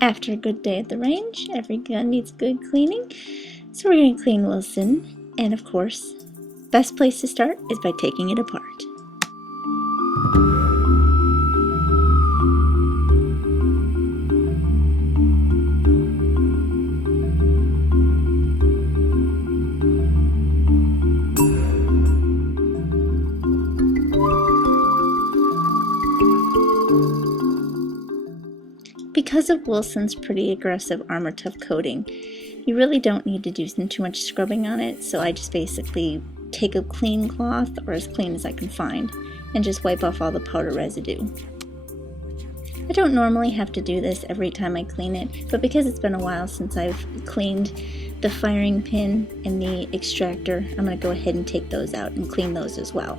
After a good day at the range, every gun needs good cleaning, so we're going to clean Wilson, and of course, best place to start is by taking it apart. Because of Wilson's pretty aggressive Armor Tough coating, you really don't need to do too much scrubbing on it, so I just basically take a clean cloth, or as clean as I can find, and just wipe off all the powder residue. I don't normally have to do this every time I clean it, but because it's been a while since I've cleaned the firing pin and the extractor, I'm going to go ahead and take those out and clean those as well.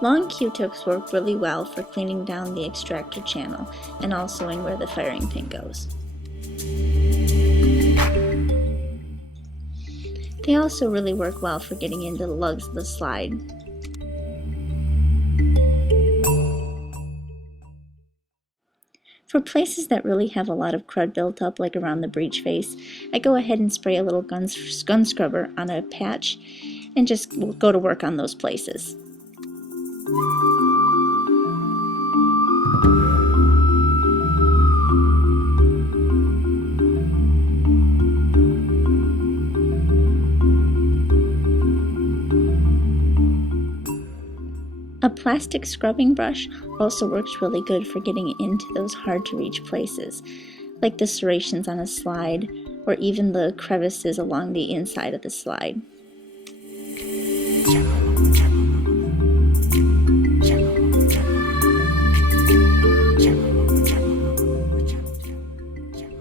Long Q-tips work really well for cleaning down the extractor channel and also in where the firing pin goes. They also really work well for getting into the lugs of the slide. For places that really have a lot of crud built up, like around the breech face, I go ahead and spray a little gun scrubber on a patch and just go to work on those places. A plastic scrubbing brush also works really good for getting into those hard to reach places, like the serrations on a slide or even the crevices along the inside of the slide.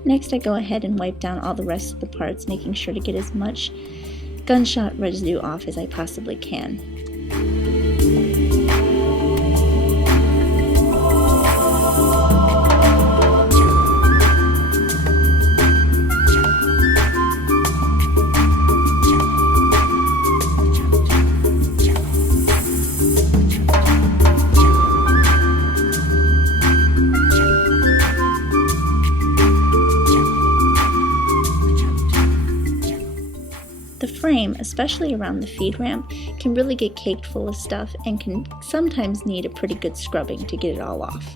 Next, I go ahead and wipe down all the rest of the parts, making sure to get as much gunshot residue off as I possibly can. The frame, especially around the feed ramp, can really get caked full of stuff and can sometimes need a pretty good scrubbing to get it all off.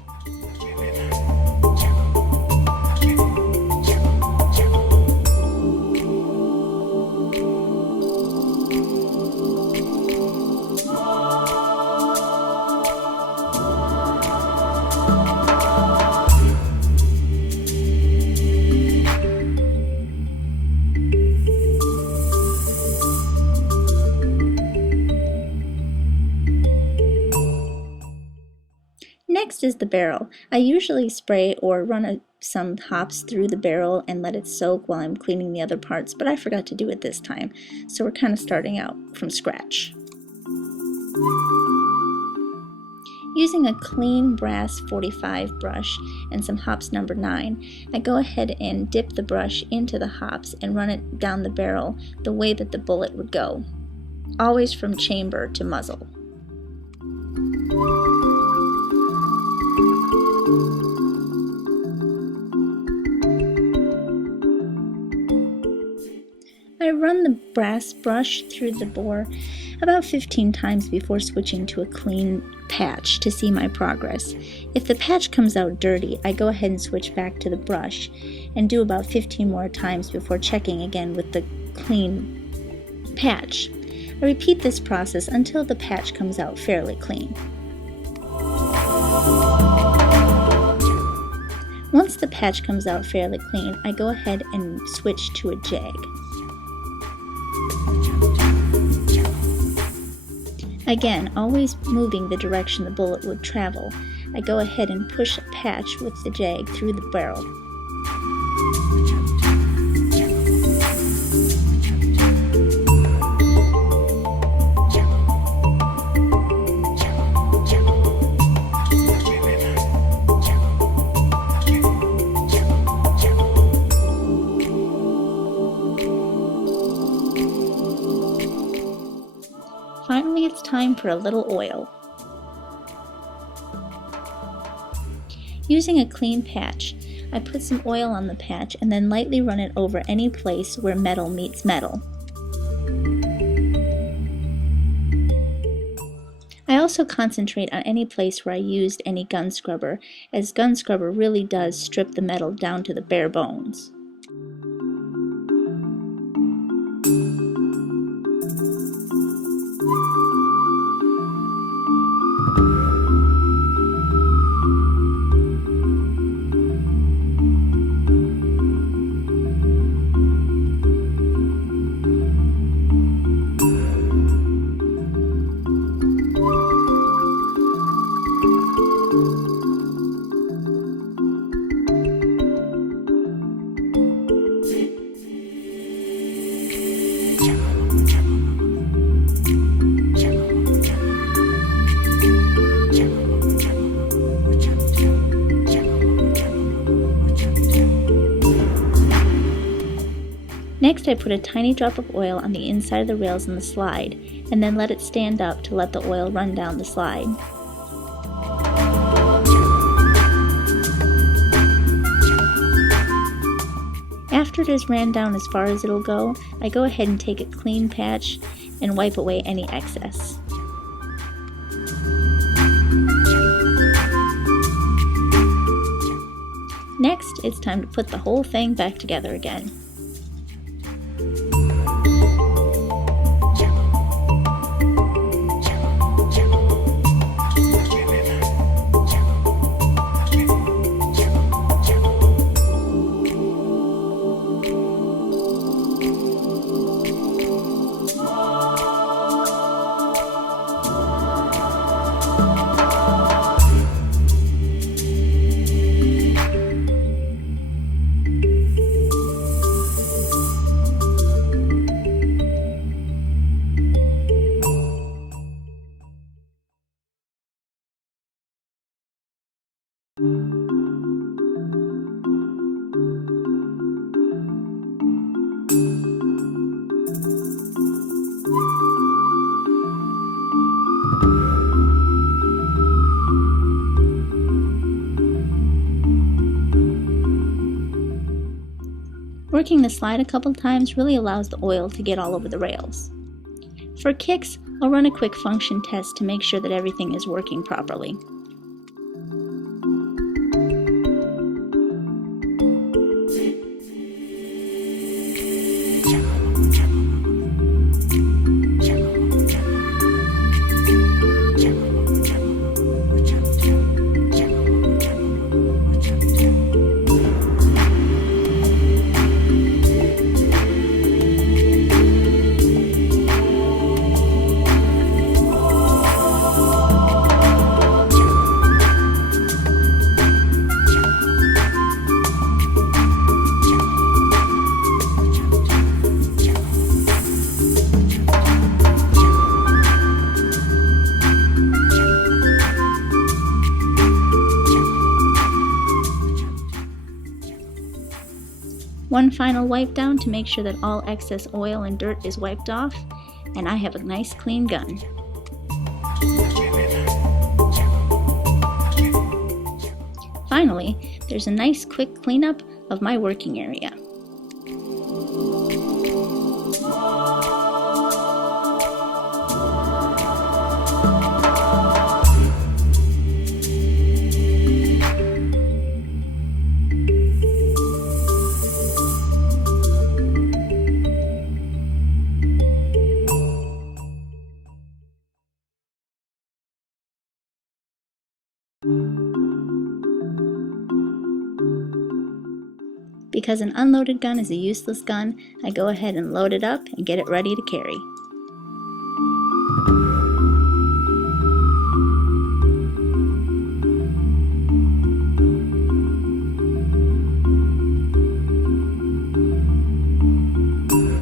Next is the barrel. I usually spray or run some hops through the barrel and let it soak while I'm cleaning the other parts, but I forgot to do it this time, so we're kind of starting out from scratch. Using a clean brass 45 brush and some hops number 9, I go ahead and dip the brush into the hops and run it down the barrel the way that the bullet would go, always from chamber to muzzle. I run the brass brush through the bore about 15 times before switching to a clean patch to see my progress. If the patch comes out dirty, I go ahead and switch back to the brush and do about 15 more times before checking again with the clean patch. I repeat this process until the patch comes out fairly clean. Once the patch comes out fairly clean, I go ahead and switch to a jag. Again, always moving the direction the bullet would travel, I go ahead and push a patch with the jag through the barrel. Finally, it's time for a little oil. Using a clean patch, I put some oil on the patch and then lightly run it over any place where metal meets metal. I also concentrate on any place where I used any gun scrubber, as gun scrubber really does strip the metal down to the bare bones. Next, I put a tiny drop of oil on the inside of the rails in the slide, and then let it stand up to let the oil run down the slide. After it has ran down as far as it'll go, I go ahead and take a clean patch and wipe away any excess. Next, it's time to put the whole thing back together again. Working the slide a couple times really allows the oil to get all over the rails. For kicks, I'll run a quick function test to make sure that everything is working properly. One final wipe down to make sure that all excess oil and dirt is wiped off, and I have a nice clean gun. Finally, there's a nice quick cleanup of my working area. Because an unloaded gun is a useless gun, I go ahead and load it up and get it ready to carry.